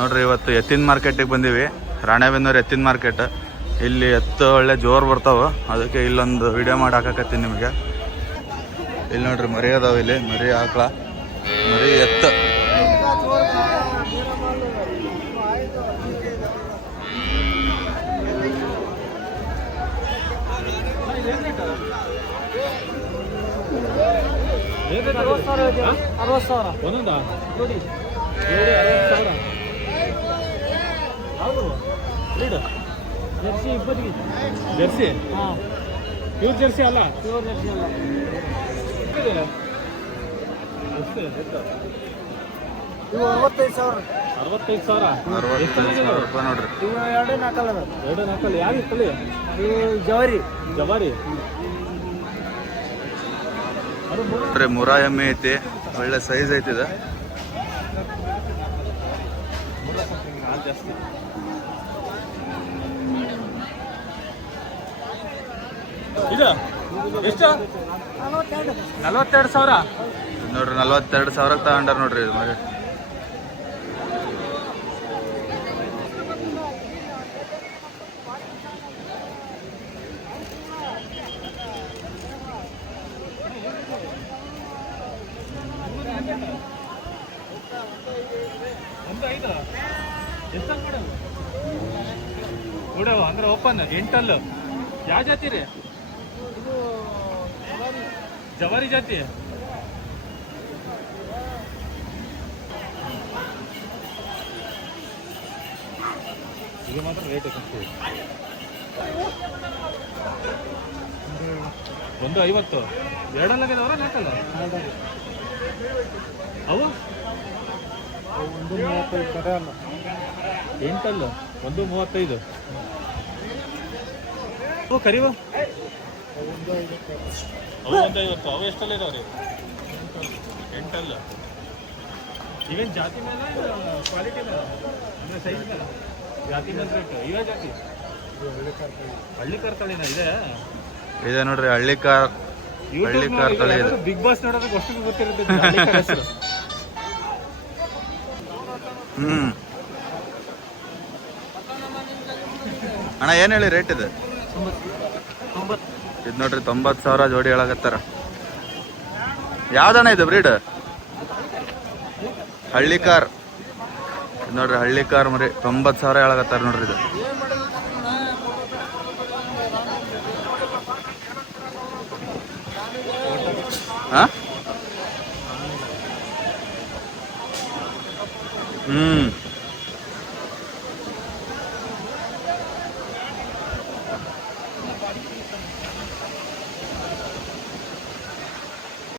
ನೋಡ್ರಿ ಇವತ್ತು ಎತ್ತಿನ ಮಾರ್ಕೆಟಿಗೆ ಬಂದೀವಿ. ರಾಣೆಬೆನ್ನೂರು ಎತ್ತಿನ ಮಾರ್ಕೆಟ್. ಇಲ್ಲಿ ಎತ್ತು ಒಳ್ಳೆ ಜೋರು ಬರ್ತಾವ, ಅದಕ್ಕೆ ಇಲ್ಲೊಂದು ವಿಡಿಯೋ ಮಾಡಿ ಹಾಕಕತ್ತೀನಿ ನಿಮಗೆ. ಇಲ್ಲಿ ನೋಡ್ರಿ ಮರಿ ಅದಾವ, ಇಲ್ಲಿ ಮರಿ ಆಕಳ, ಮರಿ ಎತ್ತು. ಜರ್ಸಿ 20 ಜರ್ಸಿ ಪ್ಯೂರ್ ಜರ್ಸಿ ಅಲ್ಲ, ಪ್ಯೂರ್ ಜರ್ಸಿ ಅಲ್ಲ. ಇವು 65,000. 65,000 ರೂಪಾಯಿ ನೋಡ್ರಿ. ಇವು ಎರಡು ನಾಲ್ಕಲ್ಲ, ಯಾವ ತಳಿ? ಇವು ಜವಾರಿ. ಮುರಾ ಎಮ್ಮೆ ಐತಿ, ಒಳ್ಳೆ ಸೈಜ್ ಐತಿ. ಇದು ಎಷ್ಟು? 42,000 ನೋಡ್ರಿ. 42,000 ತಗೊಂಡಾರ ನೋಡ್ರಿ ಇದು ಮರಿ. ನೋಡವ ಅಂದ್ರೆ ಓಪನ್ 8 ಯಾವ ಜಾತಿ ರೀ? ಜವಾರಿ ಜಾತಿ. ಈಗ ಮಾತ್ರ ರೇಟ್ ಐತೆ. 150. ಎರಡಲ್ಲಾಗಿದಾವ್ರ ನಾಲ್ಕಲ್ಲ? ಅವು 135. 8 135. ಅವು ಕರಿವು ಅವು 150. ಅವು ಎಷ್ಟಲ್ಲ ಇದಾವ್ರಿ? 8. ಇವೇನು ಜಾತಿ ಮೇಲೆ ಕ್ವಾಲಿಟಿ ಮೇಲೆ ಅಂದರೆ ಸೈಜ್ ಮೇಲೆ? ಜಾತಿ ಮೇಲೆ ರೇಟ್. ಇವೇ ಜಾತಿ ಹಳ್ಳಿ ಕಾರ್ ತಳಿನ ಇದೆ ನೋಡ್ರಿ. ಹಳ್ಳಿ ಕಾರ್ ತಳಿ ಇದೆ. ಬಿಗ್ ಬಾಸ್ ನೋಡೋದಕ್ಕೆ ಅಷ್ಟು ಗೊತ್ತಿರುತ್ತೆ. ಅಣ್ಣ ಏನು ಹೇಳಿ ರೇಟ್ ಇದೆ? ಇದು ನೋಡ್ರಿ 90,000 ಜೋಡಿ ಹೇಳಕತ್ತಾರ. ಯಾವ್ದಣ್ಣ ಇದು ಬ್ರೀಡ್? ಹಳ್ಳಿ ಕಾರ್ ನೋಡ್ರಿ. ಹಳ್ಳಿ ಕಾರ್ ಮರಿ 90,000 ಹೇಳಕತ್ತಾರ ನೋಡ್ರಿ. ಇದು ಹಾ